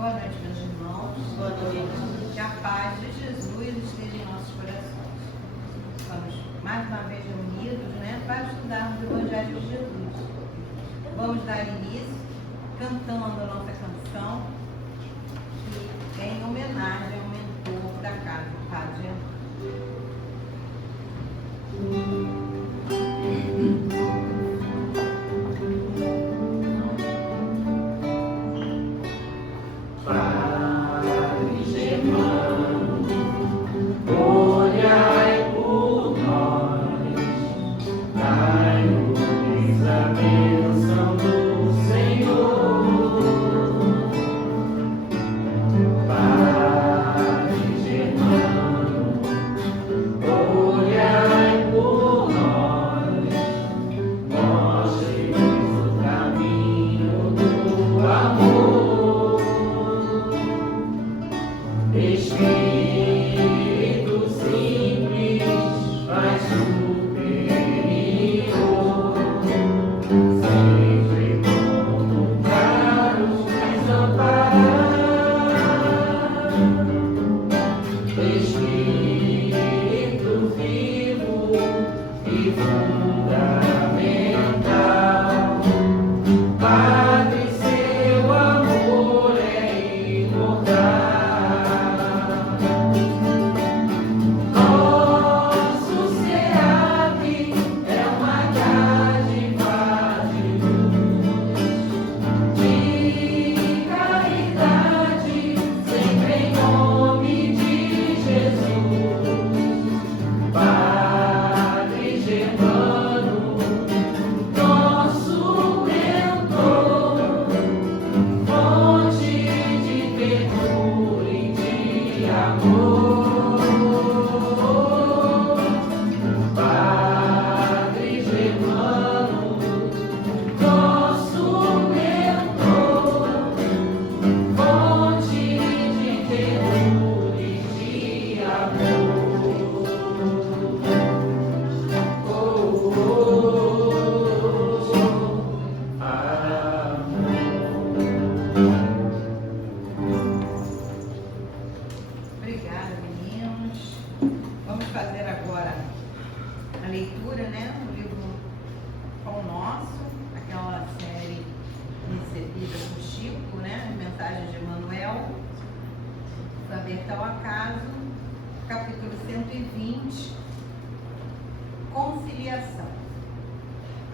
Boa noite, meus irmãos. Boa noite. Que a paz de Jesus esteja em nossos corações. Estamos mais uma vez reunidos, para estudarmos o Evangelho de Jesus. Vamos dar início cantando a nossa canção, que é em homenagem ao mentor da casa, o Padre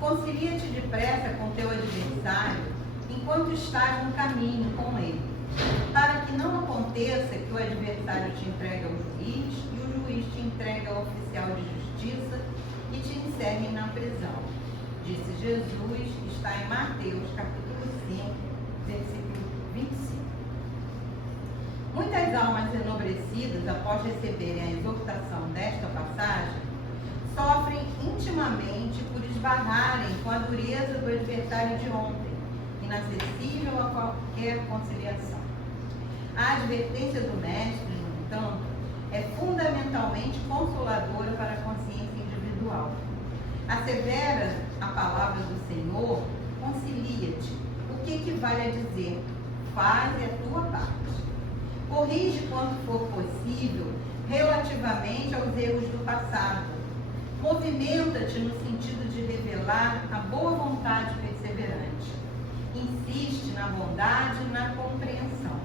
Concilia-te depressa com teu adversário enquanto estás no caminho com ele, para que não aconteça que o adversário te entregue ao juiz e o juiz te entregue ao oficial de justiça e te encerrem na prisão. Disse Jesus, está em Mateus capítulo 5, versículo 25. Muitas almas enobrecidas, após receberem a exortação desta passagem, sofrem intimamente por esbarrarem com a dureza do adversário de ontem, inacessível a qualquer conciliação. A advertência do Mestre, no entanto, é fundamentalmente consoladora para a consciência individual. Assevera a palavra do Senhor, concilia-te. O que equivale a dizer? Faz a tua parte. Corrige quanto for possível relativamente aos erros do passado. Movimenta-te no sentido de revelar a boa vontade perseverante. Insiste na bondade e na compreensão.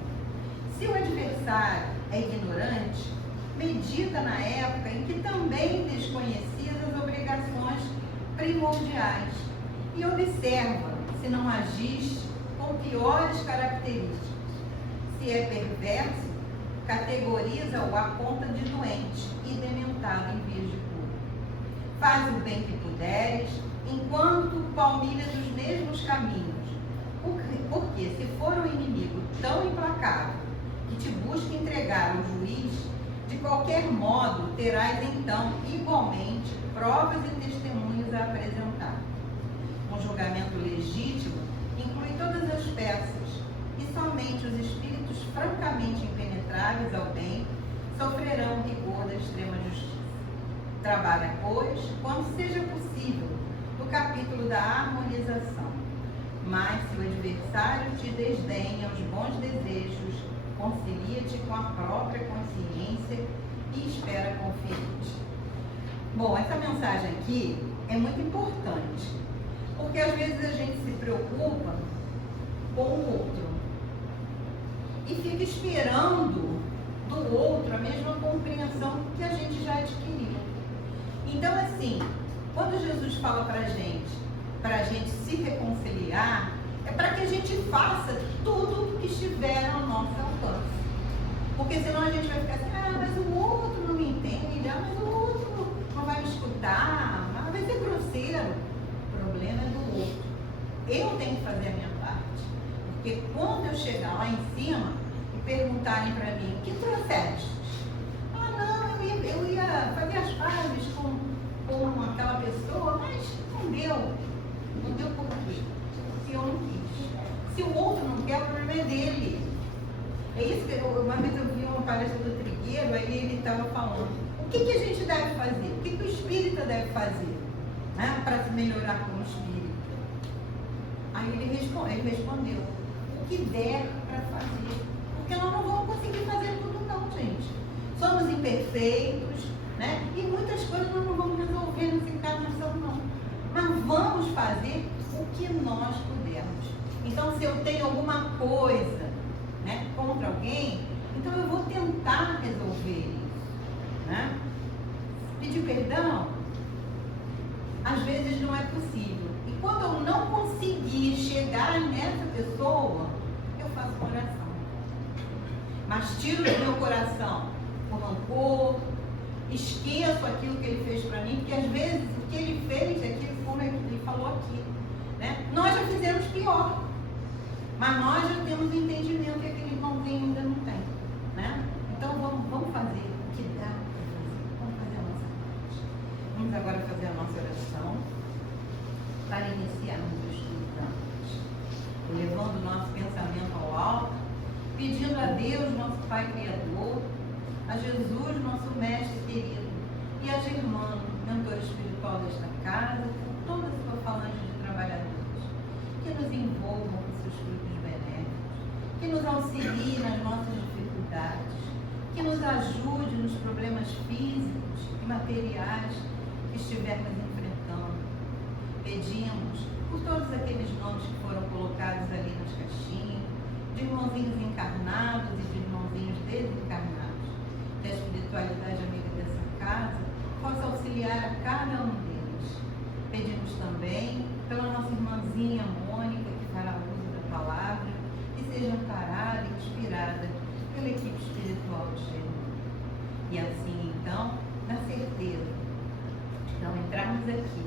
Se o adversário é ignorante, medita na época em que também desconhecia as obrigações primordiais e observa se não agiste com piores características. Se é perverso, categoriza-o à conta de doente e dementado em vias de cura. Faz o bem que puderes, enquanto palmilhas os mesmos caminhos. Porque se for um inimigo tão implacável que te busca entregar ao juiz, de qualquer modo terás então igualmente provas e testemunhos a apresentar. Um julgamento legítimo inclui todas as peças, e somente os espíritos francamente impenetráveis ao bem sofrerão o rigor da extrema justiça. Trabalha, pois, quando seja possível, no capítulo da harmonização. Mas se o adversário te desdenha os bons desejos, concilia-te com a própria consciência e espera confiante. Bom, essa mensagem aqui é muito importante, porque às vezes a gente se preocupa com o outro e fica esperando do outro a mesma compreensão que a gente já adquiriu. Então, assim, quando Jesus fala para a gente se reconciliar, é para que a gente faça tudo que estiver ao nosso alcance. Porque senão a gente vai ficar assim, mas o outro não me entende, mas o outro não vai me escutar, vai ser grosseiro. O problema é do outro. Eu tenho que fazer a minha parte. Porque quando eu chegar lá em cima e perguntarem para mim, o que trouxeste? Não, eu ia fazer as pazes com aquela pessoa, mas não deu. Não deu por quê? Se eu não quis. Se o outro não quer, o problema é dele. É isso que uma vez eu vi uma palestra do Trigueiro, aí ele estava falando, o que a gente deve fazer? O que o espírita deve fazer, né, para se melhorar como espírita? Aí ele respondeu, o que der para fazer. Porque nós não vamos conseguir fazer tudo não, gente. Somos imperfeitos, né? E muitas coisas nós não vamos resolver nessa encarnação não. Mas vamos fazer o que nós pudermos. Então, se eu tenho alguma coisa, né, contra alguém, então eu vou tentar resolver isso, né? Pedir perdão, às vezes não é possível. E quando eu não conseguir chegar nessa pessoa, eu faço uma oração. Mas tiro do meu coração o rancor, esqueço aquilo que ele fez para mim, porque às vezes o que ele fez é aquilo como ele falou aqui, né? Nós já fizemos pior. Mas nós já temos entendimento que aquele irmãozinho ainda não tem, né? Então vamos fazer o que dá para fazer. Vamos fazer a nossa parte. Vamos agora fazer a nossa oração para iniciarmos o estudo da noite. Levando o nosso pensamento ao alto, pedindo a Deus, nosso Pai Criador, a Jesus, nosso Mestre querido, e a Germano, mentor espiritual desta casa, com toda a sua falange de trabalhadores, que nos envolvam com seus frutos benéficos, que nos auxilie nas nossas dificuldades, que nos ajude nos problemas físicos e materiais que estivermos enfrentando. Pedimos por todos aqueles nomes que foram colocados ali nas caixinhas, de irmãozinhos encarnados e de irmãozinhos desencarnados, que a espiritualidade amiga dessa casa possa auxiliar a cada um deles. Pedimos também pela nossa irmãzinha Mônica, que fará uso da palavra, que seja amparada e inspirada pela equipe espiritual de Germano. E assim, então, na certeza, ao entrarmos aqui,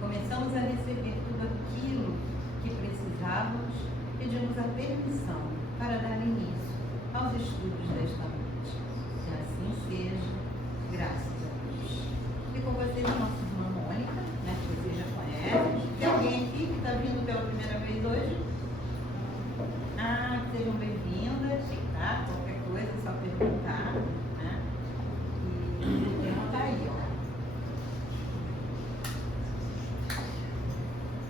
começamos a receber tudo aquilo que precisávamos, pedimos a permissão para dar início aos estudos desta noite. Que assim seja, graças a Deus. E com vocês, nossa irmã Mônica, né, que vocês já conhecem. Tem alguém aqui que está vindo pela primeira vez hoje? Sejam bem-vindas, tá? Qualquer coisa é só perguntar, né? E o tema está aí, ó.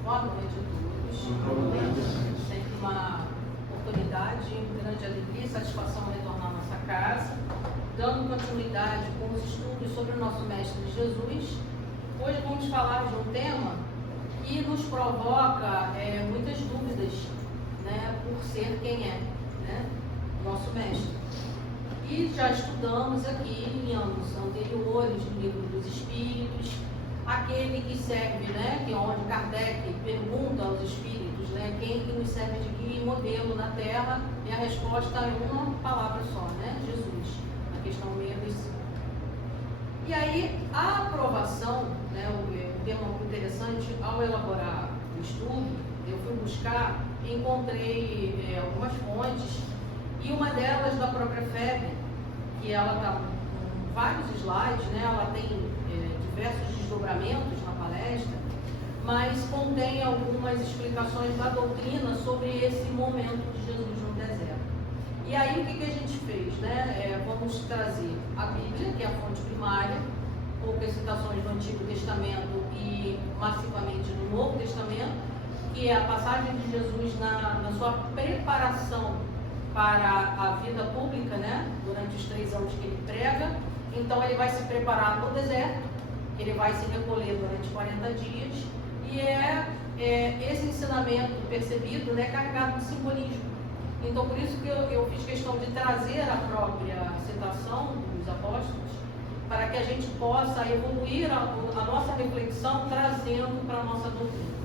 Boa noite a todos. Sempre uma oportunidade, grande alegria e satisfação retornar à nossa casa, dando continuidade com os estudos sobre o nosso Mestre Jesus. Hoje vamos falar de um tema que nos provoca muitas dúvidas, né, por ser quem é, né, nosso Mestre. E já estudamos aqui em anos anteriores no Livro dos Espíritos, aquele que serve, né, que é onde Kardec pergunta aos espíritos, né, quem que nos serve de guia e modelo na Terra, e a resposta é uma palavra só, né, Jesus, na questão 65. E aí, a aprovação, né, o tema muito interessante, ao elaborar o estudo, eu fui buscar e encontrei algumas fontes, e uma delas da própria FEB, que ela está com vários slides, né, ela tem diversos desdobramentos na palestra, mas contém algumas explicações da doutrina sobre esse momento de Jesus no deserto. E aí o que a gente fez, né? Vamos trazer a Bíblia, que é a fonte primária, poucas citações do Antigo Testamento e massivamente do Novo Testamento, que é a passagem de Jesus na sua preparação para a vida pública, né? Durante os 3 anos que ele prega. Então ele vai se preparar no deserto, ele vai se recolher durante 40 dias, e esse ensinamento percebido, né, carregado de simbolismo. Então por isso que eu fiz questão de trazer a própria citação dos apóstolos, para que a gente possa evoluir a nossa reflexão trazendo para a nossa doutrina.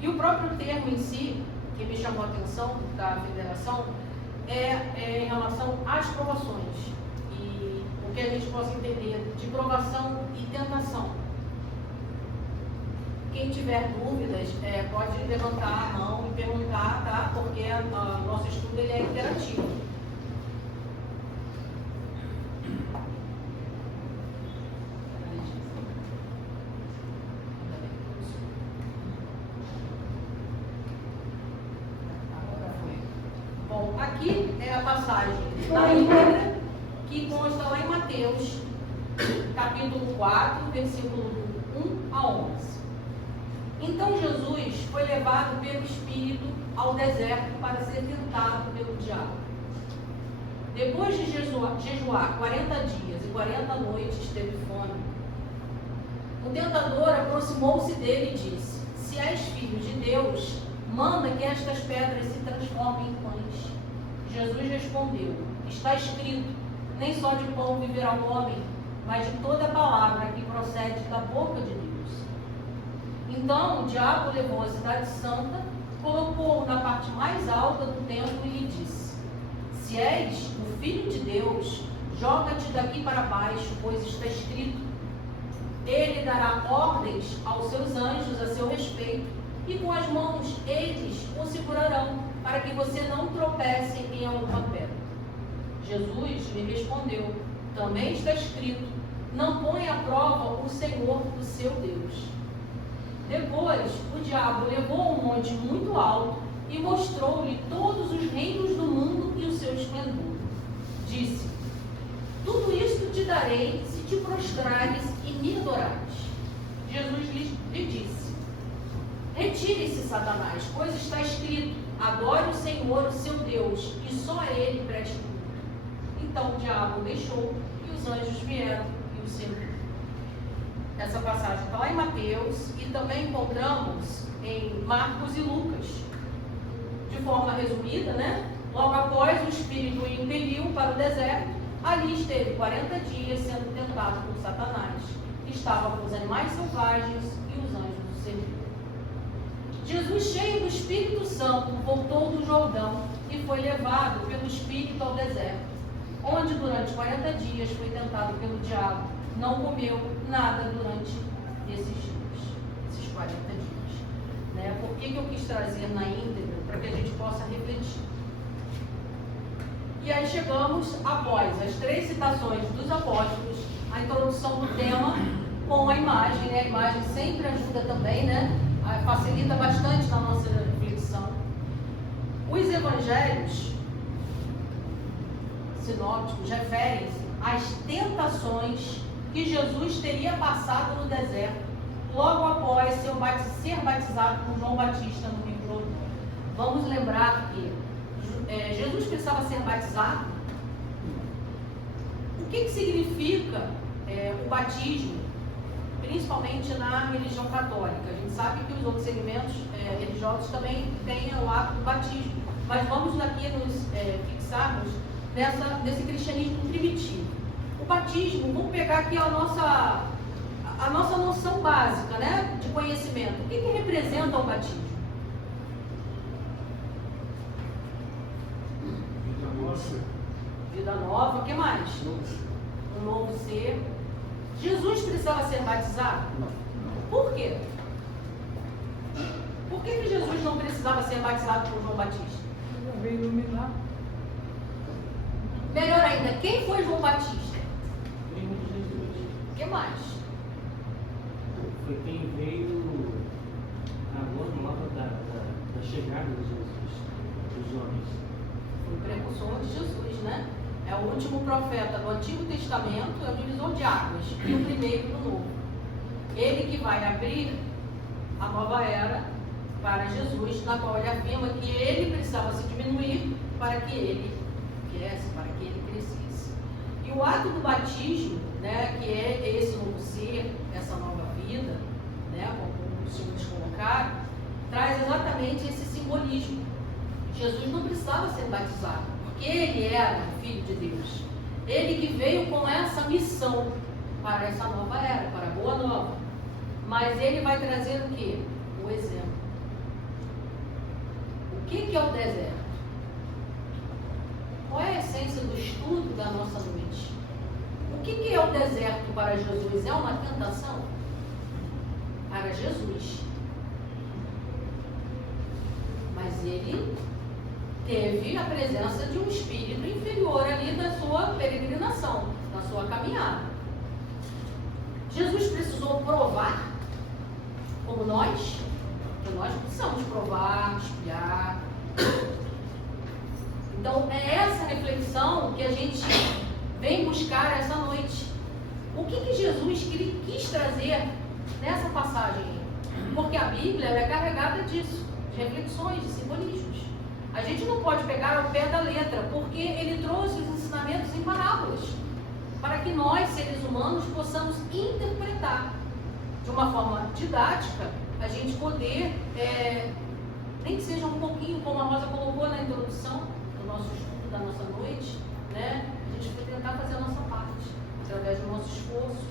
E o próprio termo em si, que me chamou a atenção da federação, é em relação às provações, e o que a gente possa entender de provação e tentação. Quem tiver dúvidas, pode levantar a mão e perguntar, tá? Porque o nosso estudo ele é interativo. Bom, aqui é a passagem na íntegra que consta lá em Mateus, capítulo 4, versículo 1 a 11. Então Jesus foi levado pelo Espírito ao deserto para ser tentado pelo diabo. Depois de jejuar 40 dias e 40 noites, teve fome. O tentador aproximou-se dele e disse: Se és filho de Deus, manda que estas pedras se transformem em pães. Jesus respondeu: Está escrito, nem só de pão viverá o homem, mas de toda palavra que procede da boca de Deus. Então o diabo levou a cidade santa, colocou-o na parte mais alta do templo e lhe disse: Se és o filho de Deus, joga-te daqui para baixo, pois está escrito: Ele dará ordens aos seus anjos a seu respeito, e com as mãos eles o segurarão, para que você não tropece em alguma pedra. Jesus lhe respondeu: Também está escrito: Não põe à prova o Senhor, o seu Deus. Depois, o diabo levou a um monte muito alto e mostrou-lhe todos os reinos do mundo e o seu esplendor. Disse: Tudo isto te darei se te prostrares e me adorares. Jesus lhe disse: Retire-se, Satanás, pois está escrito: Adore o Senhor, o seu Deus, e só a ele preste culto. Então o diabo deixou e os anjos vieram e o serviram. Essa passagem está lá em Mateus e também encontramos em Marcos e Lucas. De forma resumida, né? Logo após o Espírito o impeliu para o deserto, ali esteve 40 dias sendo tentado por Satanás. Estava com os animais selvagens e os anjos o serviam. Jesus, cheio do Espírito Santo, voltou do Jordão e foi levado pelo Espírito ao deserto, onde durante 40 dias foi tentado pelo diabo. Não comeu nada durante esses 40 dias. Né? Por que eu quis trazer na íntegra? Para que a gente possa refletir. E aí chegamos, após as 3 citações dos apóstolos, a introdução do tema com a imagem. Né? A imagem sempre ajuda também, né? Facilita bastante na nossa reflexão. Os evangelhos sinópticos referem-se às tentações que Jesus teria passado no deserto logo após ser batizado por João Batista no Rio Jordão. Vamos lembrar que Jesus precisava ser batizado. O que significa o batismo, principalmente na religião católica? A gente sabe que os outros segmentos religiosos também têm o ato do batismo, mas vamos aqui nos fixarmos nesse cristianismo primitivo. O batismo, vamos pegar aqui a nossa noção básica, né, de conhecimento. O que representa o batismo? Vida nova, o que mais? Um novo ser. Jesus precisava ser batizado? Por quê? Por que Jesus não precisava ser batizado por João Batista? Veio iluminar. Melhor ainda, quem foi João Batista? O que mais? Foi quem veio agora nova da chegada dos homens. O precursor de Jesus, né? É o último profeta do Antigo Testamento, é o divisor de águas, e o primeiro do Novo. Ele que vai abrir a nova era, para Jesus, na qual ele afirma que ele precisava se diminuir para que ele viesse, para que ele crescesse. E o ato do batismo, né, que é esse novo ser, essa nova vida, né, como os senhores colocaram, traz exatamente esse simbolismo. Jesus não precisava ser batizado, porque ele era o Filho de Deus. Ele que veio com essa missão para essa nova era, para a Boa Nova. Mas ele vai trazer o quê? O exemplo. O que é o deserto? Qual é a essência do estudo da nossa noite? O que é o deserto para Jesus? É uma tentação? Para Jesus. Mas ele teve a presença de um espírito inferior ali da sua peregrinação, da sua caminhada. Jesus precisou provar, como nós, que nós precisamos provar, espiar. Então é essa reflexão que a gente vem buscar essa noite. O que Jesus quis trazer nessa passagem? Porque a Bíblia ela é carregada disso, de reflexões, de simbolismos. A gente não pode pegar ao pé da letra, porque ele trouxe os ensinamentos em parábolas, para que nós, seres humanos, possamos interpretar de uma forma didática, a gente poder, nem que seja um pouquinho, como a Rosa colocou na introdução do nosso estudo, da nossa noite, né? A gente vai tentar fazer a nossa parte, através do nosso esforço.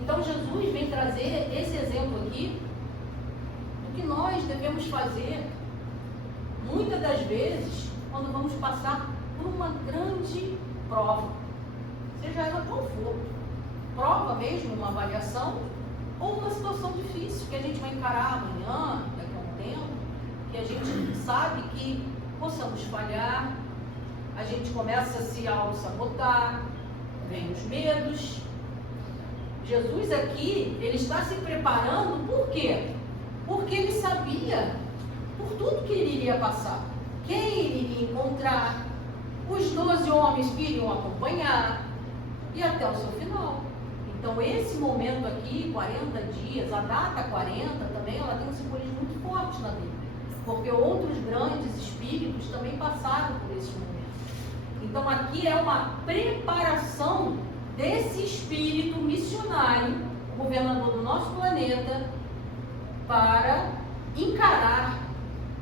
Então Jesus vem trazer esse exemplo aqui, do que nós devemos fazer, muitas das vezes, quando vamos passar por uma grande prova, seja ela qual for, prova mesmo, uma avaliação, ou uma situação difícil que a gente vai encarar amanhã, daqui a um tempo, que a gente sabe que possamos falhar, a gente começa a se auto-sabotar, vem os medos. Jesus aqui, ele está se preparando, por quê? Porque ele sabia por tudo que ele iria passar, quem ele iria encontrar, os 12 homens que iriam acompanhar, e até o seu final. Então esse momento aqui, 40 dias, a data 40 também, ela tem um simbolismo muito forte na Bíblia, porque outros grandes espíritos também passaram por esse momento. Então aqui é uma preparação desse espírito missionário, governador do nosso planeta, para encarar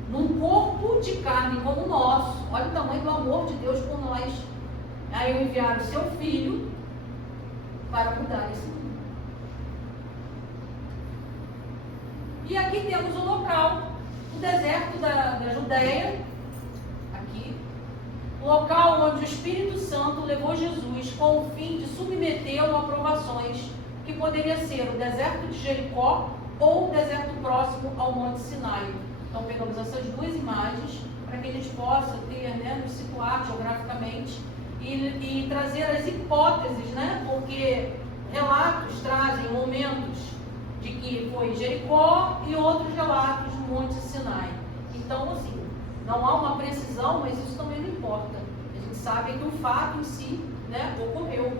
num corpo de carne como o nosso. Olha o tamanho do amor de Deus por nós. Aí enviar o seu filho para mudar esse mundo. E aqui temos o local, o deserto da Judéia, aqui, o local onde o Espírito Santo levou Jesus com o fim de submetê-lo a provações, que poderia ser o deserto de Jericó ou o deserto próximo ao Monte Sinai. Então pegamos essas duas imagens para que a gente possa ter, né, nos situar geograficamente e trazer as hipóteses, né, porque relatos trazem momentos de que foi Jericó e outros relatos no Monte Sinai. Então, assim, não há uma precisão, mas isso também não importa. A gente sabe que o fato em si, né, ocorreu.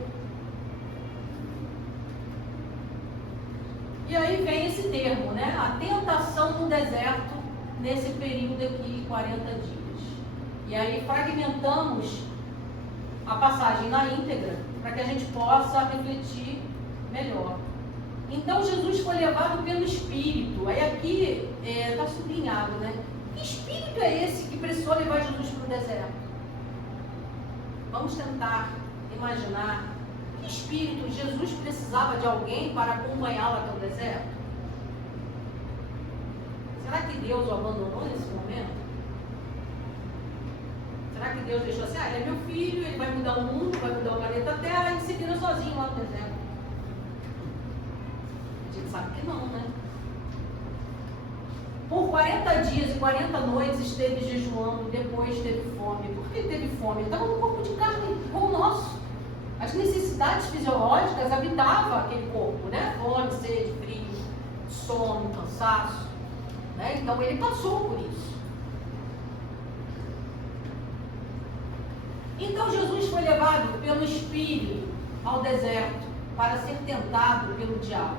E aí vem esse termo, né, a tentação no deserto, nesse período aqui, 40 dias. E aí fragmentamos a passagem na íntegra, para que a gente possa refletir melhor. Então Jesus foi levado pelo Espírito. Aí aqui está sublinhado, né? Que Espírito é esse que precisou levar Jesus para o deserto? Vamos tentar imaginar que Espírito Jesus precisava de alguém para acompanhá-lo até o deserto? Será que Deus o abandonou nesse momento? Será que Deus deixou assim, ele é meu filho, ele vai mudar o mundo, vai mudar o planeta Terra, e se vira sozinho lá no deserto? A gente sabe que não, né? Por 40 dias e 40 noites esteve jejuando, depois teve fome. Por que ele teve fome? Ele estava no corpo de carne como o nosso. As necessidades fisiológicas habitavam aquele corpo, né? Fome, sede, frio, sono, cansaço. Né? Então ele passou por isso. Então Jesus foi levado pelo Espírito ao deserto para ser tentado pelo diabo.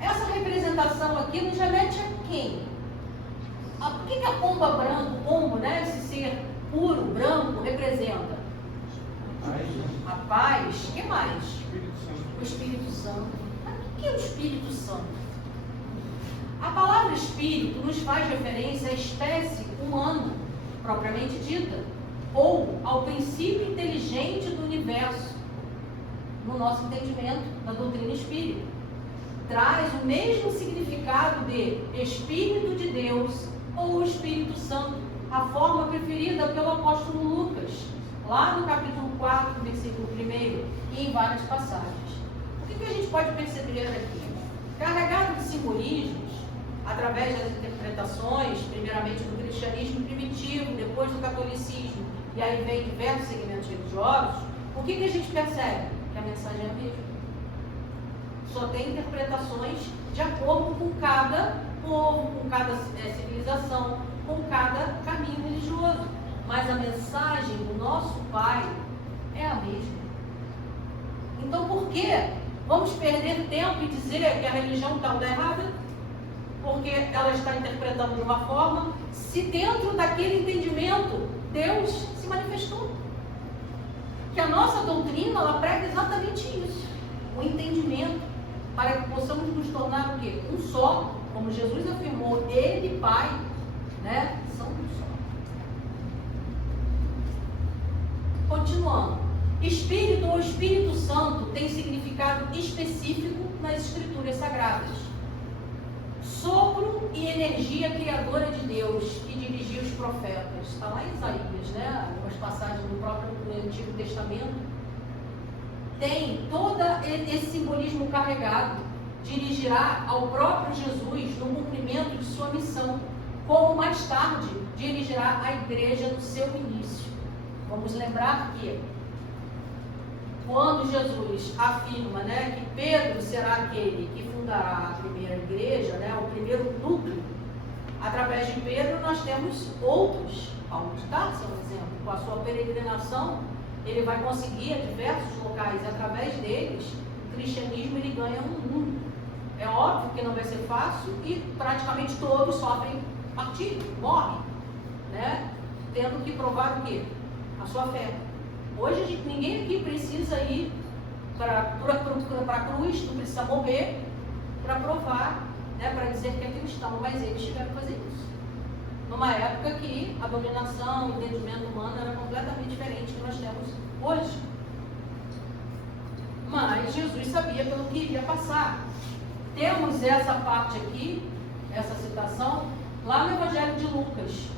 Essa representação aqui nos remete a quem? por que a pomba branca, o pombo, né, esse ser puro, branco, representa? A paz. O que mais? O Espírito Santo. Mas o que é o Espírito Santo? A palavra espírito nos faz referência à espécie humana, propriamente dita, ou ao princípio inteligente do universo, no nosso entendimento da doutrina espírita. Traz o mesmo significado de Espírito de Deus ou Espírito Santo, a forma preferida pelo apóstolo Lucas, lá no capítulo 4, versículo 1 e em várias passagens. O que a gente pode perceber aqui? Carregado de simbolismos, através das interpretações, primeiramente do cristianismo primitivo, depois do catolicismo, e aí vem diversos segmentos religiosos, o que a gente percebe? Que a mensagem é a mesma. Só tem interpretações de acordo com cada povo, com cada civilização, com cada caminho religioso. Mas a mensagem do nosso Pai é a mesma. Então por que vamos perder tempo e dizer que a religião tal está errada? Porque ela está interpretando de uma forma, se dentro daquele entendimento Deus se manifestou. Que a nossa doutrina, ela prega exatamente isso, o entendimento, para que possamos nos tornar o quê? Um só, como Jesus afirmou, Ele e Pai, né, são um só. Continuando, Espírito ou Espírito Santo tem significado específico nas Escrituras Sagradas. Sopro e energia criadora de Deus que dirigiu os profetas. Está lá em Isaías, né? Algumas passagens do próprio Antigo Testamento. Tem todo esse simbolismo carregado. Dirigirá ao próprio Jesus no cumprimento de sua missão, como mais tarde dirigirá a igreja no seu início. Vamos lembrar que quando Jesus afirma, né, que Pedro será aquele que fundará a primeira igreja, né, o primeiro núcleo, através de Pedro nós temos outros. Paulo de Tarso é um exemplo. Com a sua peregrinação, ele vai conseguir a diversos locais, e através deles, o cristianismo ele ganha um mundo. É óbvio que não vai ser fácil e praticamente todos sofrem martírio, morrem, né, tendo que provar o quê? A sua fé. Hoje ninguém aqui precisa ir para a cruz, não precisa morrer para provar, né, para dizer que é cristão, mas eles tiveram que fazer isso. Numa época que a dominação, o entendimento humano era completamente diferente do que nós temos hoje. Mas Jesus sabia pelo que iria passar. Temos essa parte aqui, essa citação, lá no Evangelho de Lucas.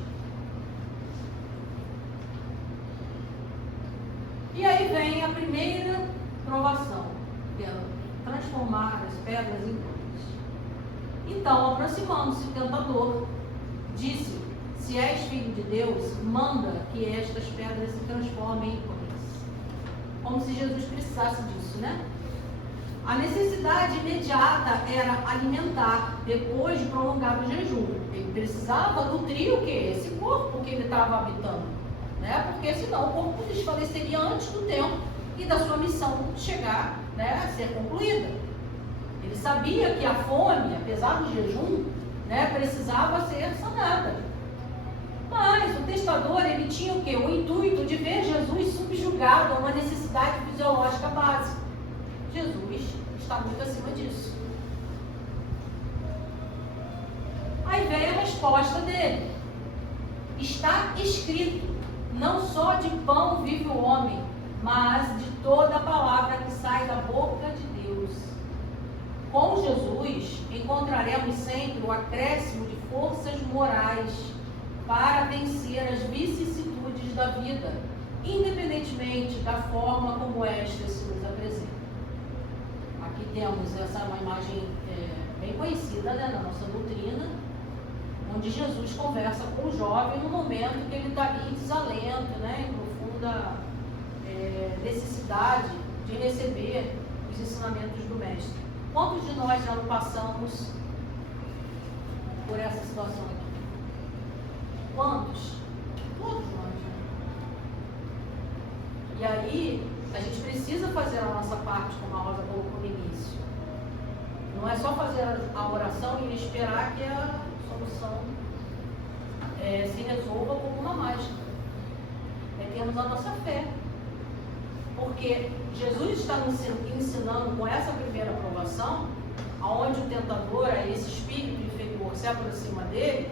E aí vem a primeira provação, que é transformar as pedras em pães. Então, aproximando-se o tentador, disse: se és filho de Deus, manda que estas pedras se transformem em pães. Como se Jesus precisasse disso, né? A necessidade imediata era alimentar, depois de prolongado jejum. Ele precisava nutrir o quê? Esse corpo que ele estava habitando, né? Porque senão o corpo desfaleceria antes do tempo e da sua missão chegar, né, a ser concluída. Ele sabia que a fome, apesar do jejum, né, precisava ser sanada. Mas o testador, ele tinha o quê? O intuito de ver Jesus subjugado a uma necessidade fisiológica básica. Jesus está muito acima disso. Aí veio a resposta dele. Está escrito: não só de pão vive o homem, mas de toda a palavra que sai da boca de Deus. Com Jesus, encontraremos sempre o acréscimo de forças morais para vencer as vicissitudes da vida, independentemente da forma como esta se nos apresenta. Aqui temos uma imagem bem conhecida, né, na nossa doutrina, onde Jesus conversa com o jovem no momento que ele está ali em desalento, né, em profunda necessidade de receber os ensinamentos do Mestre. Quantos de nós já não passamos por essa situação aqui? Quantos? Todos nós. E aí, a gente precisa fazer a nossa parte, como a Rosa colocou no início. Não é só fazer a oração e esperar que a solução se resolva como uma mágica. É termos a nossa fé. Porque Jesus está nos ensinando com essa primeira provação, aonde o tentador, esse espírito inferior, se aproxima dele,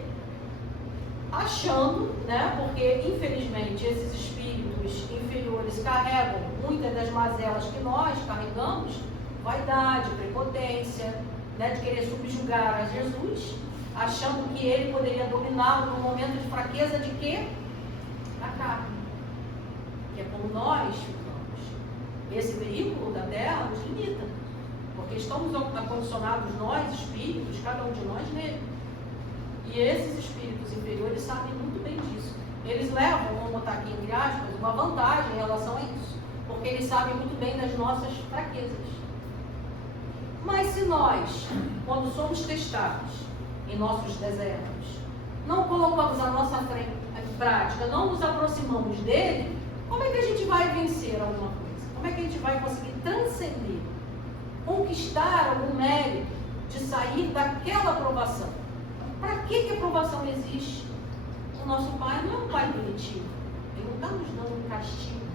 achando, né? Porque infelizmente esses espíritos inferiores carregam muitas das mazelas que nós carregamos, vaidade, prepotência, né? De querer subjugar a Jesus, achando que ele poderia dominá-lo no momento de fraqueza de quê? Da carne. Que é como nós ficamos. Esse veículo da terra nos limita, porque estamos acondicionados nós, espíritos, cada um de nós nele. E esses espíritos inferiores sabem muito bem disso. Eles levam, vamos botar aqui entre aspas, uma vantagem em relação a isso, porque eles sabem muito bem das nossas fraquezas. Mas se nós, quando somos testados em nossos desertos, não colocamos a nossa frente em prática, não nos aproximamos dele, como é que a gente vai vencer alguma coisa? Como é que a gente vai conseguir transcender, conquistar algum mérito de sair daquela aprovação? Para que a aprovação existe? O nosso Pai não é um Pai punitivo. Ele não está nos dando um castigo.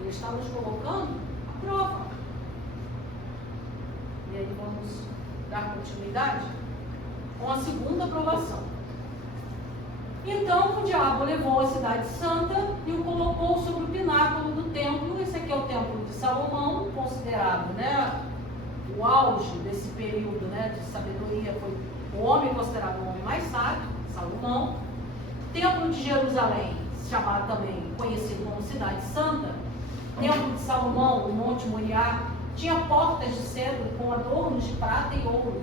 Ele está nos colocando à prova. E aí vamos dar continuidade com a segunda aprovação. Então o diabo levou a cidade santa e o colocou sobre o pináculo do templo. Esse aqui é o templo de Salomão, considerado, né, o auge desse período, né, de sabedoria. Foi o homem considerado o homem mais sábio, Salomão. Templo de Jerusalém, chamado também, conhecido como Cidade Santa. Templo de Salomão, o Monte Moriá, tinha portas de cedro com adornos de prata e ouro,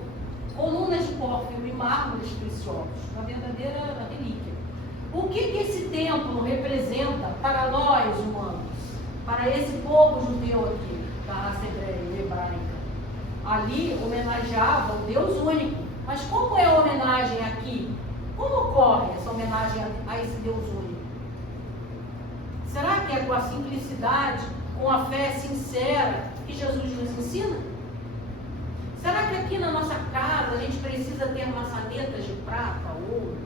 colunas de pórfiro e mármores preciosos, uma verdadeira relíquia. O que esse templo representa para nós humanos, para esse povo judeu aqui, da raça hebraica? Ali homenageava o Deus único. Mas como é a homenagem aqui? Como ocorre essa homenagem a esse Deus único? Será que é com a simplicidade, com a fé sincera que Jesus nos ensina? Será que aqui na nossa casa a gente precisa ter maçanetas de prata, ouro,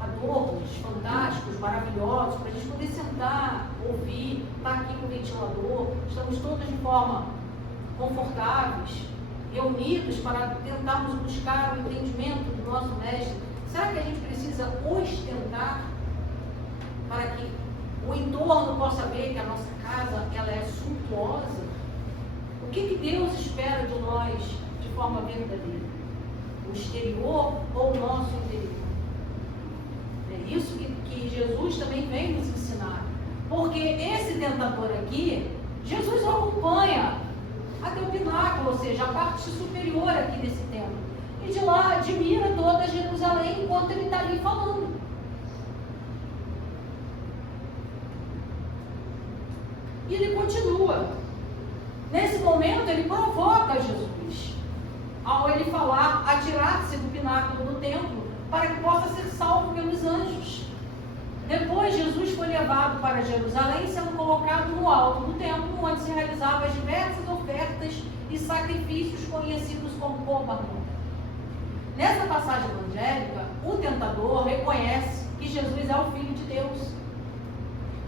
adornos fantásticos, maravilhosos, para a gente poder sentar, ouvir, estar aqui no ventilador, estamos todos de forma confortáveis, reunidos para tentarmos buscar o entendimento do nosso mestre? Será que a gente precisa ostentar para que o entorno possa ver que a nossa casa ela é suntuosa? O que Deus espera de nós de forma verdadeira? O exterior ou o nosso interior? É isso que Jesus também vem nos ensinar. Porque esse tentador aqui, Jesus o acompanha até o pináculo, ou seja, a parte superior aqui desse templo. E de lá admira toda Jerusalém enquanto ele está ali falando. E ele continua. Nesse momento ele provoca Jesus, ao ele falar, atirar-se do pináculo do templo, para que possa ser salvo pelos anjos. Depois Jesus foi levado para Jerusalém, sendo colocado no alto do templo, onde se realizavam as diversas ofertas e sacrifícios conhecidos como Corban. Nessa passagem evangélica, o tentador reconhece que Jesus é o Filho de Deus.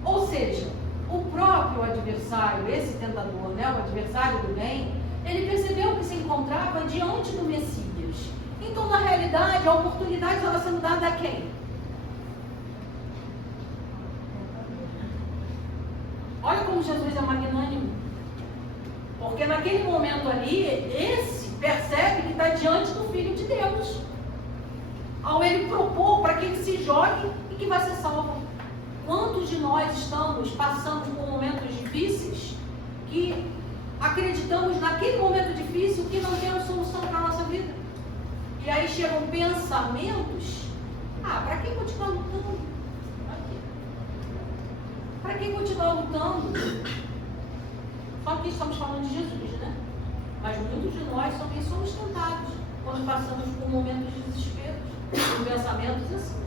Ou seja, o próprio adversário, esse tentador, né, o adversário do bem, ele percebeu que se encontrava diante do Messias. Então, na realidade, a oportunidade estava sendo dada a quem? Olha como Jesus é magnânimo. Porque naquele momento ali, esse percebe que está diante do Filho de Deus. Ao ele propor para que ele se jogue e que vai ser salvo. Quantos de nós estamos passando por momentos difíceis que acreditamos naquele momento difícil que não temos solução para a nossa vida? E aí chegam pensamentos, para que continuar lutando? Para que continuar lutando? Só que estamos falando de Jesus, né? Mas muitos de nós também somos tentados quando passamos por momentos de desespero, com pensamentos assim,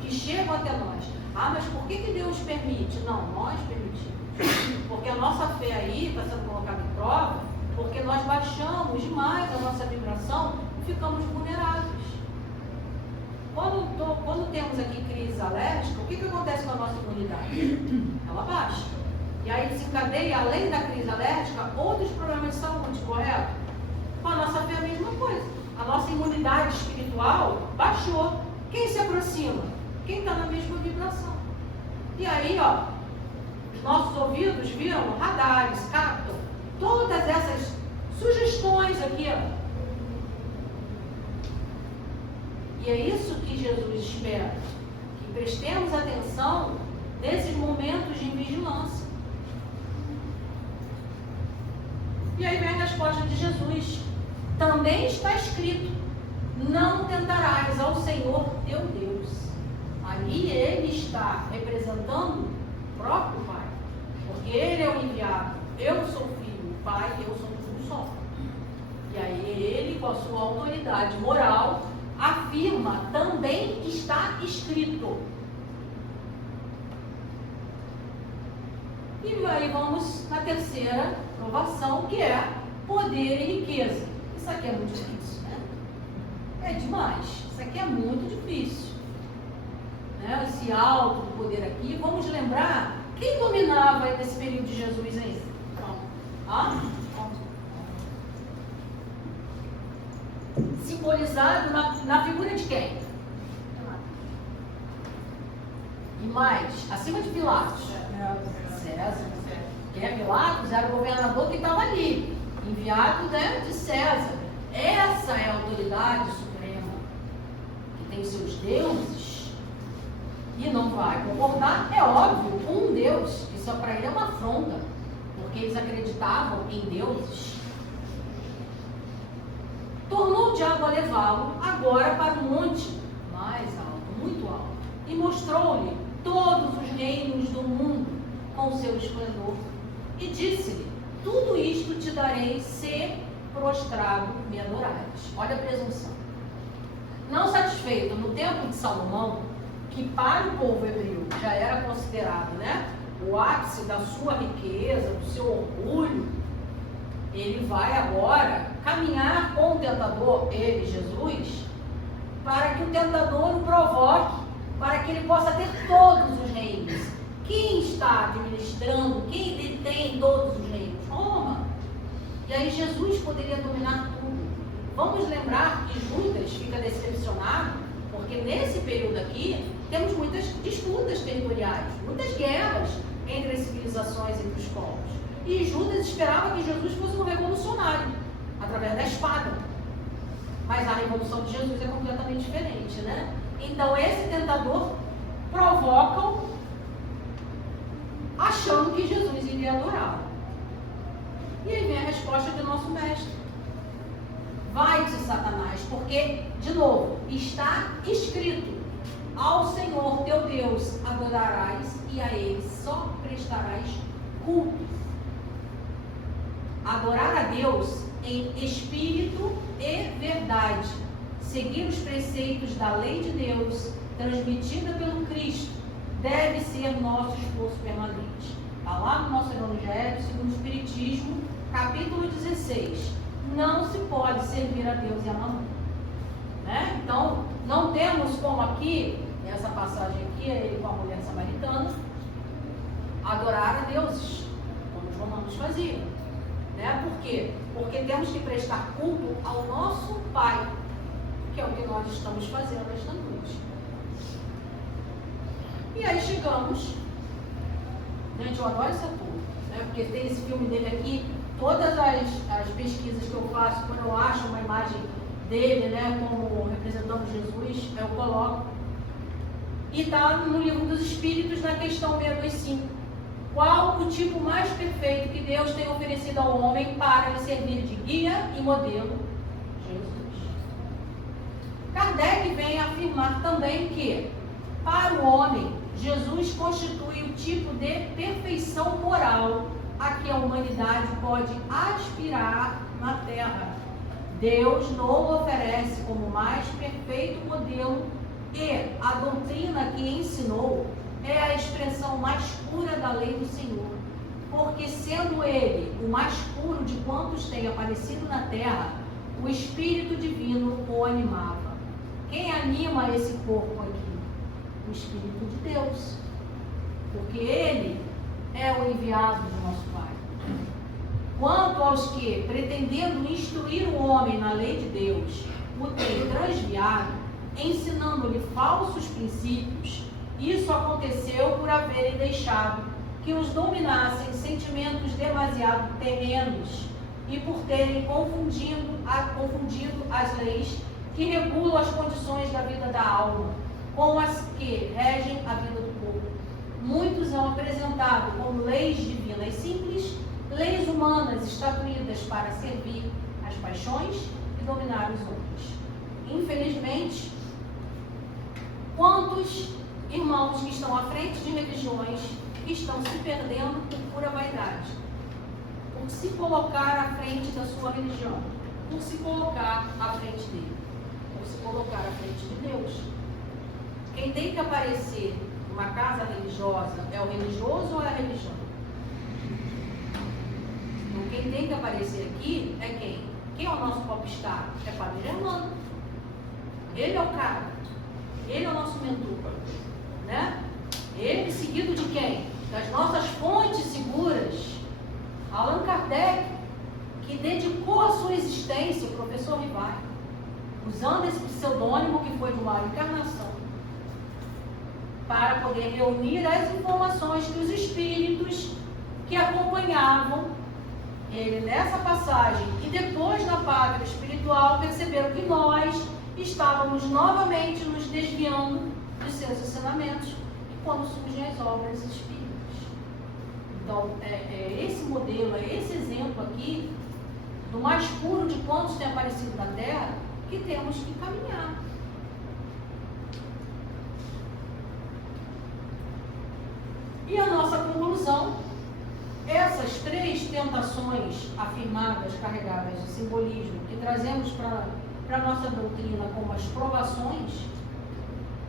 que chegam até nós. Mas por que Deus permite? Não, nós permitimos. Porque a nossa fé aí está sendo colocada em prova, porque nós baixamos demais a nossa vibração e ficamos vulneráveis. quando temos aqui crise alérgica, o que acontece com a nossa imunidade? Ela baixa. E aí desencadeia, além da crise alérgica, outros problemas de saúde, correto? Com a nossa fé é a mesma coisa. A nossa imunidade espiritual baixou. Quem se aproxima? Quem está na mesma vibração. E aí, ó, os nossos ouvidos viram radares, captam todas essas sugestões aqui, ó. E é isso que Jesus espera, que prestemos atenção nesses momentos de vigilância. E aí vem a resposta de Jesus. Também está escrito: não tentarás ao Senhor teu Deus. Ali ele está representando o próprio Pai, porque ele é o enviado. Eu sou o filho, o Pai, eu sou tudo só. E aí ele, com a sua autoridade moral, afirma: também está escrito. E aí vamos na terceira provação, que é poder e riqueza. Isso aqui é muito difícil, né? É demais. Isso aqui é muito difícil, né? Esse alto poder aqui. Vamos lembrar quem dominava nesse período de Jesus aí? Simbolizado na figura de quem? E mais, acima de Pilatos. César. Quem é Pilatos? Era o governador que estava ali, enviado, né, de César. Essa é a autoridade suprema, que tem seus deuses e não vai concordar. É óbvio, um Deus, isso para ele é uma afronta, porque eles acreditavam em deuses. Tornou o diabo a levá-lo agora para um monte mais alto, muito alto, e mostrou-lhe todos os reinos do mundo com seu esplendor, e disse-lhe: tudo isto te darei se prostrado me adorares. Olha a presunção. Não satisfeito no tempo de Salomão, que para o povo hebreu já era considerado, né, o ápice da sua riqueza, do seu orgulho, ele vai agora caminhar com o tentador, ele, Jesus, para que o tentador o provoque, para que ele possa ter todos os reinos. Quem está administrando, quem detém todos os reinos? Roma. E aí Jesus poderia dominar tudo. Vamos lembrar que Judas fica decepcionado, porque nesse período aqui temos muitas disputas territoriais, muitas guerras entre as civilizações, entre os povos. E Judas esperava que Jesus fosse um revolucionário, através da espada. Mas a revolução de Jesus é completamente diferente, né? Então esse tentador provoca-o, achando que Jesus iria adorá-lo. E aí vem a resposta do nosso mestre: vai-te, Satanás, porque, de novo, está escrito: ao Senhor teu Deus adorarás e a Ele só prestarás culto. Adorar a Deus em espírito e verdade, seguir os preceitos da lei de Deus transmitida pelo Cristo, deve ser nosso esforço permanente. Está lá no nosso Evangelho segundo o Espiritismo, capítulo 16. Não se pode servir a Deus e a mamão, né? Então, não temos como aqui, nessa passagem aqui, é ele com a mulher samaritana, adorar a deuses, como os romanos faziam, né? Por quê? Porque temos que prestar culto ao nosso Pai, que é o que nós estamos fazendo esta noite. E aí chegamos, gente, eu adoro esse ator, né? Porque tem esse filme dele aqui, todas as pesquisas que eu faço, quando eu acho uma imagem dele, né, como representando Jesus, eu coloco. E está no livro dos Espíritos, na questão 625. Qual o tipo mais perfeito que Deus tem oferecido ao homem para lhe servir de guia e modelo? Jesus. Kardec vem afirmar também que, para o homem, Jesus constitui o tipo de perfeição moral a que a humanidade pode aspirar na Terra. Deus não oferece como mais perfeito modelo, e a doutrina que ensinou é a expressão mais pura da lei do Senhor, porque sendo ele o mais puro de quantos têm aparecido na Terra, o Espírito Divino o animava. quem anima esse corpo aqui? O Espírito de Deus. Porque Ele é o enviado do nosso Pai. Quanto aos que, pretendendo instruir o homem na lei de Deus, o têm transviado, ensinando-lhe falsos princípios, isso aconteceu por haverem deixado que os dominassem sentimentos demasiado terrenos e por terem confundido as leis que regulam as condições da vida da alma com as que regem a vida do corpo. Muitos são apresentados como leis divinas simples, leis humanas estatuídas para servir as paixões e dominar os homens. Infelizmente, quantos irmãos que estão à frente de religiões estão se perdendo por pura vaidade, por se colocar à frente da sua religião, por se colocar à frente dele, por se colocar à frente de Deus. Quem tem que aparecer numa casa religiosa é o religioso ou é a religião? Então, quem tem que aparecer aqui é quem? Quem é o nosso popstar? É Padre Germano. Ele é o cara. Ele é o nosso mentor. Né? Ele seguido de quem? Das nossas fontes seguras. Allan Kardec, que dedicou a sua existência, o professor Rivai, usando esse pseudônimo que foi de uma encarnação, para poder reunir as informações que os espíritos que acompanhavam ele nessa passagem e depois na pátria espiritual perceberam que nós estávamos novamente nos desviando dos seus ensinamentos quando surgem as obras espíritas. Então, esse modelo, esse exemplo aqui, do mais puro de quantos têm aparecido na Terra, que temos que caminhar. E a nossa conclusão, essas três tentações afirmadas, carregadas de simbolismo, que trazemos para a nossa doutrina como as provações,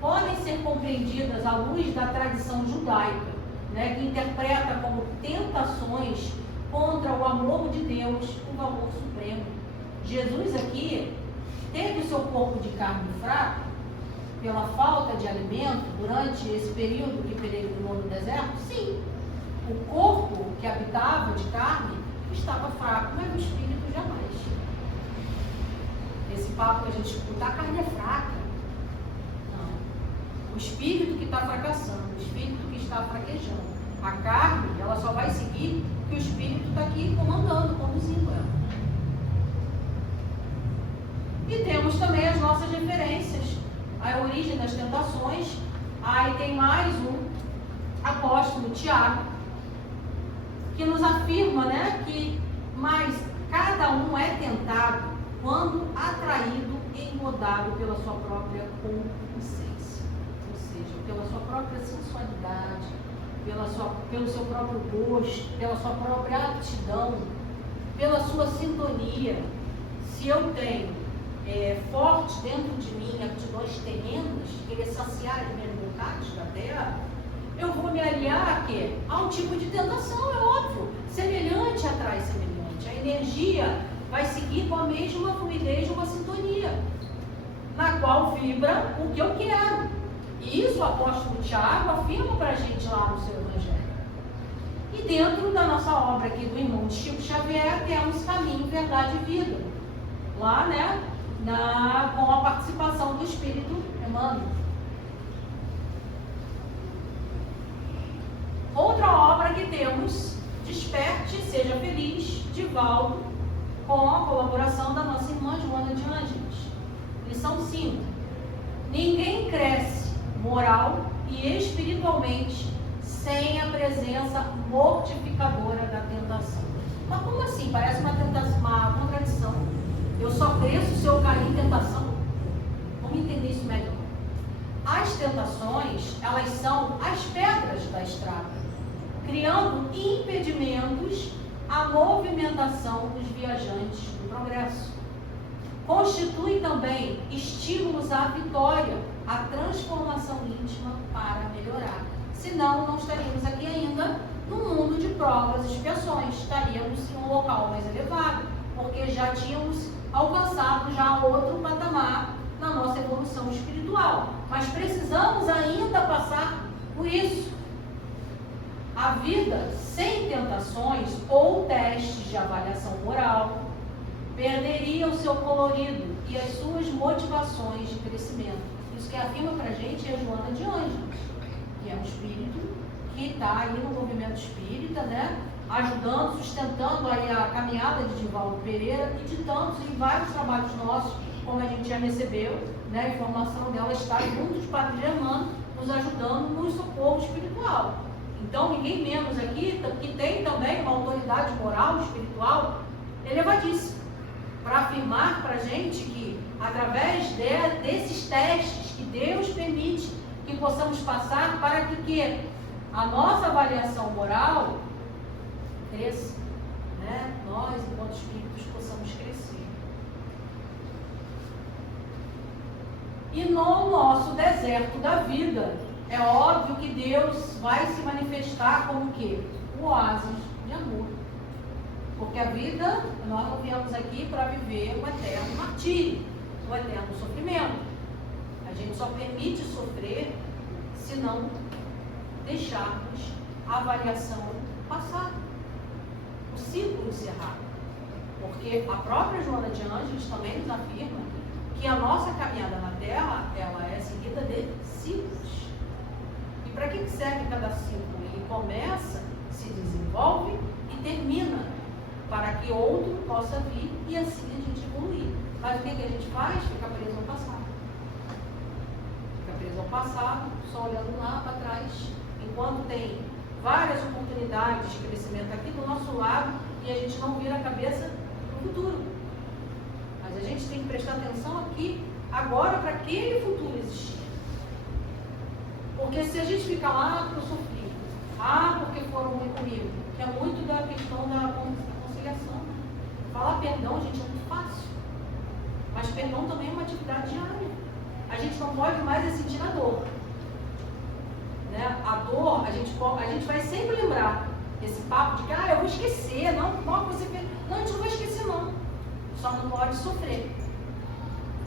podem ser compreendidas à luz da tradição judaica, né, que interpreta como tentações contra o amor de Deus, o valor supremo. Jesus aqui teve o seu corpo de carne fraco, pela falta de alimento durante esse período que peregrinou no deserto? Sim. O corpo que habitava de carne estava fraco, mas o espírito jamais. Esse papo que a gente escuta, a carne é fraca. Não. O espírito que está fracassando, o espírito que está fraquejando. A carne, ela só vai seguir que o espírito está aqui comandando, conduzindo ela. E temos também as nossas referências. A origem das tentações. Aí tem mais um apóstolo, Tiago, que nos afirma, né, que mais cada um é tentado quando atraído e engodado pela sua própria concupiscência, ou seja, pela sua própria sensualidade, pelo seu próprio gosto, pela sua própria aptidão, pela sua sintonia. Se eu tenho forte dentro de mim aptidões terrenas, querer saciar as minhas vontades da terra, eu vou me aliar a quê? A um tipo de tentação, é óbvio. Semelhante atrai semelhante. A energia vai seguir com a mesma fluidez, uma sintonia, na qual vibra o que eu quero. E isso o apóstolo Tiago afirma para a gente lá no seu Evangelho. E dentro da nossa obra aqui do irmão Chico Xavier, temos Caminho, Verdade e Vida. Lá, né? Com a participação do Espírito Emmanuel. Outra obra que temos, Desperte, Seja Feliz, de Valdo, com a colaboração da nossa irmã Joana de Ângeles. Lição 5. Ninguém cresce moral e espiritualmente sem a presença mortificadora da tentação. Mas como assim? Parece uma contradição. Eu só cresço se eu cair em tentação? Vamos entender isso melhor. As tentações, elas são as pedras da estrada, criando impedimentos à movimentação dos viajantes do progresso. Constitui também estímulos à vitória, à transformação íntima para melhorar. Senão, não estaríamos aqui ainda no mundo de provas e expiações, estaríamos em um local mais elevado, porque já tínhamos alcançado já outro patamar na nossa evolução espiritual. Mas precisamos ainda passar por isso. A vida sem tentações ou testes de avaliação moral perderia o seu colorido e as suas motivações de crescimento. Isso que afirma pra gente é a Joana de Ângeles, que é um espírito que está aí no movimento espírita, né? Ajudando, sustentando aí a caminhada de Divaldo Pereira e de tantos em vários trabalhos nossos, como a gente já recebeu, né? A informação dela está junto de Padre Germano, nos ajudando no socorro espiritual. Então, ninguém menos aqui, que tem também uma autoridade moral, espiritual, elevadíssima, para afirmar para a gente que, através desses testes que Deus permite que possamos passar para que a nossa avaliação moral cresça, né? Nós, enquanto espíritos, possamos crescer. E no nosso deserto da vida, é óbvio que Deus vai se manifestar como o quê? O oásis de amor. Porque a vida, nós não viemos aqui para viver um eterno martírio, um eterno sofrimento. A gente só permite sofrer se não deixarmos a avaliação passar, o ciclo encerrar. Porque a própria Joana de Ângeles também nos afirma que a nossa caminhada na Terra, ela é seguida de ciclos. E para que serve cada ciclo? Ele começa, se desenvolve e termina, para que outro possa vir e assim a gente evoluir. Mas o que a gente faz? Fica preso ao passado. Fica preso ao passado, só olhando lá para trás, enquanto tem várias oportunidades de crescimento aqui do nosso lado e a gente não vira a cabeça no futuro. Mas a gente tem que prestar atenção aqui, agora, para aquele futuro existir. Porque se a gente ficar lá, porque eu sofri, porque foram ruim comigo, que é muito da questão da conciliação. Falar perdão, gente, é muito fácil. Mas perdão também é uma atividade diária. A gente não pode mais sentir a dor. Né? A dor, a gente vai sempre lembrar esse papo de que eu vou esquecer, não, você fez. Não, a gente não vai esquecer não. Só não pode sofrer.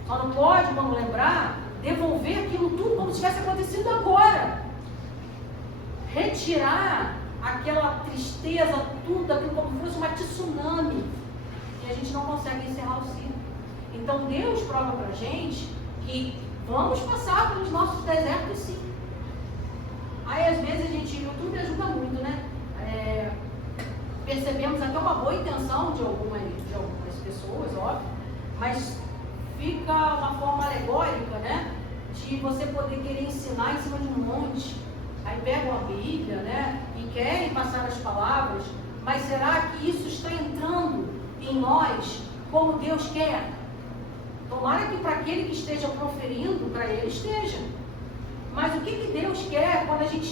Só não pode, quando lembrar, devolver aquilo tudo como se tivesse acontecido agora. Retirar aquela tristeza, tudo, aquilo como se fosse uma tsunami. E a gente não consegue encerrar o ciclo. Então Deus prova pra gente que vamos passar pelos nossos desertos sim. Aí às vezes a gente, o YouTube ajuda muito, né? Percebemos até uma boa intenção de algumas pessoas, óbvio, mas fica uma forma alegórica, né? De você poder querer ensinar em cima de um monte. Aí pegam a Bíblia, né? E querem passar as palavras, mas será que isso está entrando em nós como Deus quer? Tomara que para aquele que esteja proferindo, para ele esteja. Mas o que Deus quer quando a gente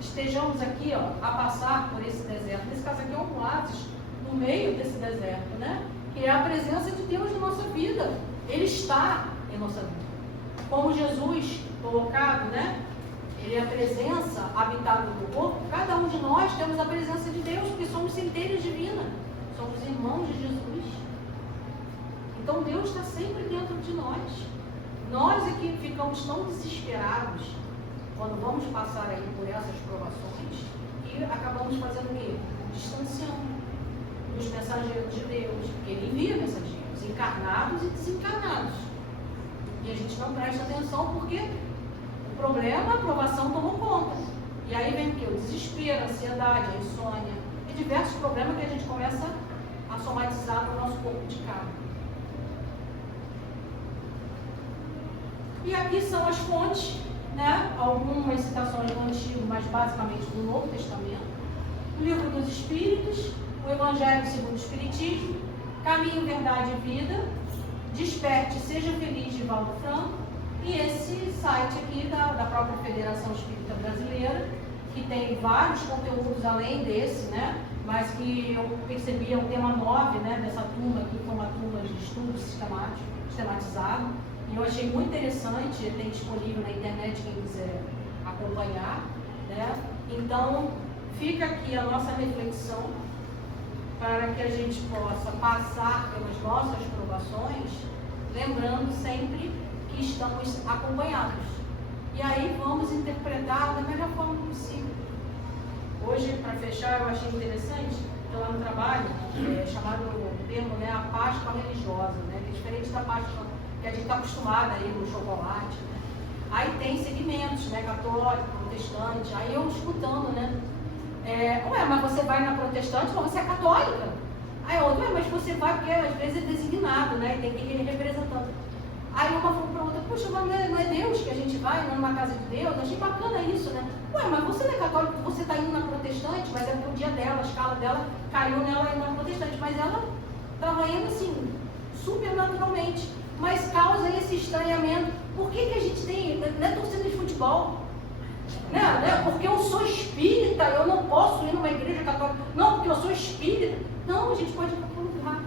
estejamos aqui, a passar por esse deserto? Nesse caso aqui é um oásis, no meio desse deserto, né? Que é a presença de Deus na nossa vida. Ele está em nossa vida. Como Jesus colocado, né? Ele é a presença habitada no corpo. Cada um de nós temos a presença de Deus, porque somos centelha divina. Somos irmãos de Jesus. Então Deus está sempre dentro de nós. Nós é que ficamos tão desesperados quando vamos passar aí por essas provações e acabamos fazendo o quê? Distanciando dos mensageiros de Deus, porque Ele envia mensageiros, encarnados e desencarnados. E a gente não presta atenção porque o problema, a provação tomou conta. E aí vem o quê? O desespero, a ansiedade, a insônia e diversos problemas que a gente começa a somatizar no nosso corpo de carne. E aqui são as fontes, né? Algumas citações do Antigo, mas basicamente do Novo Testamento. O Livro dos Espíritos, o Evangelho segundo o Espiritismo, Caminho, Verdade e Vida, Desperte, Seja Feliz, de Valdo Franco, e esse site aqui da própria Federação Espírita Brasileira, que tem vários conteúdos além desse, né? Mas que eu percebi é o tema 9, né? Dessa turma aqui, que é uma turma de estudo sistematizado. E eu achei muito interessante, tem disponível na internet quem quiser acompanhar, né? Então, fica aqui a nossa reflexão para que a gente possa passar pelas nossas provações, lembrando sempre que estamos acompanhados. E aí vamos interpretar da melhor forma possível. Hoje, para fechar, eu achei interessante, que lá no trabalho, chamado o termo, né, a Páscoa religiosa, né, que é diferente da Páscoa que a gente está acostumado aí no chocolate, né. Aí tem segmentos, né, católico, protestante, aí eu escutando, né, ué, mas você vai na protestante, mas você é católica. Aí outro, ué, mas você vai porque às vezes é designado, né, e tem que ir representando. Aí uma falou para outra, puxa, mas não é Deus que a gente vai, não é numa casa de Deus? Eu achei bacana isso, né? Ué, mas você não é católico, você está indo na protestante, mas é pro dia dela, a escala dela caiu nela na protestante, mas ela estava indo assim, super naturalmente, mas causa esse estranhamento. Por que a gente tem, não é torcida de futebol? Né? Porque eu sou espírita, eu não posso ir numa igreja católica. Não, porque eu sou espírita. Não, a gente pode ir para qualquer lugar.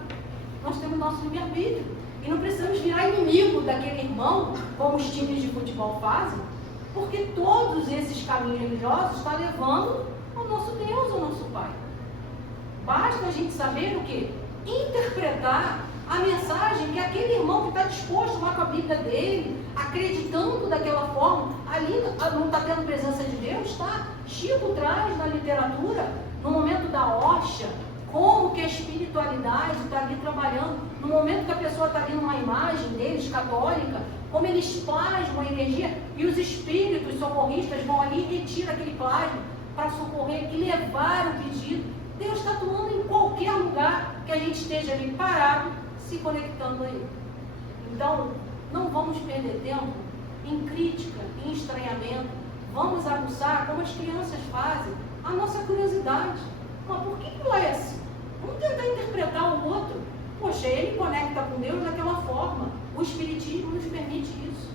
Nós temos nosso livre-arbítrio. E não precisamos virar inimigo daquele irmão, como os times de futebol fazem, porque todos esses caminhos religiosos estão levando ao nosso Deus, ao nosso Pai. Basta a gente saber o quê? Interpretar a mensagem que aquele irmão que está disposto lá com a Bíblia dele, acreditando daquela forma, ali não está tendo presença de Deus, tá? Chico traz na literatura, no momento da hóstia, como que a espiritualidade está ali trabalhando, no momento que a pessoa está ali numa imagem deles, católica, como eles plasmam a energia, e os espíritos socorristas vão ali e retiram aquele plasma para socorrer e levar o pedido. Deus está atuando em qualquer lugar que a gente esteja ali parado, se conectando a Ele. Então, não vamos perder tempo em crítica, em estranhamento. Vamos aguçar, como as crianças fazem, a nossa curiosidade. Mas por que não é assim? Vamos tentar interpretar o outro. Poxa, ele conecta com Deus daquela forma. O Espiritismo nos permite isso.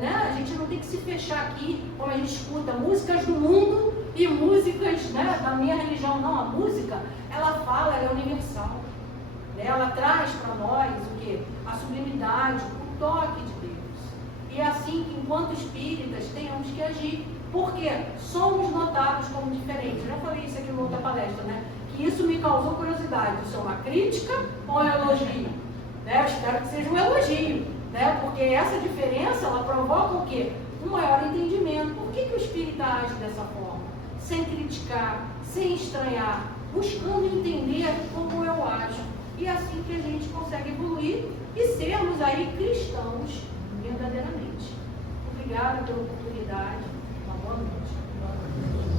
Né? A gente não tem que se fechar aqui, como a gente escuta músicas do mundo e músicas, né, da minha religião. Não, a música, ela fala, ela é universal. Ela traz para nós o quê? A sublimidade, o toque de Deus. E é assim que, enquanto espíritas, tenhamos que agir. Porque somos notados como diferentes. Eu já falei isso aqui em outra palestra, né? Que isso me causou curiosidade. Isso é uma crítica ou é um elogio? Né? Eu espero que seja um elogio, né? Porque essa diferença, ela provoca o quê? Um maior entendimento. Por que o espírita age dessa forma? Sem criticar, sem estranhar, buscando entender como eu ajo. E é assim que a gente consegue evoluir e sermos aí cristãos verdadeiramente. Obrigada pela oportunidade. Uma boa noite.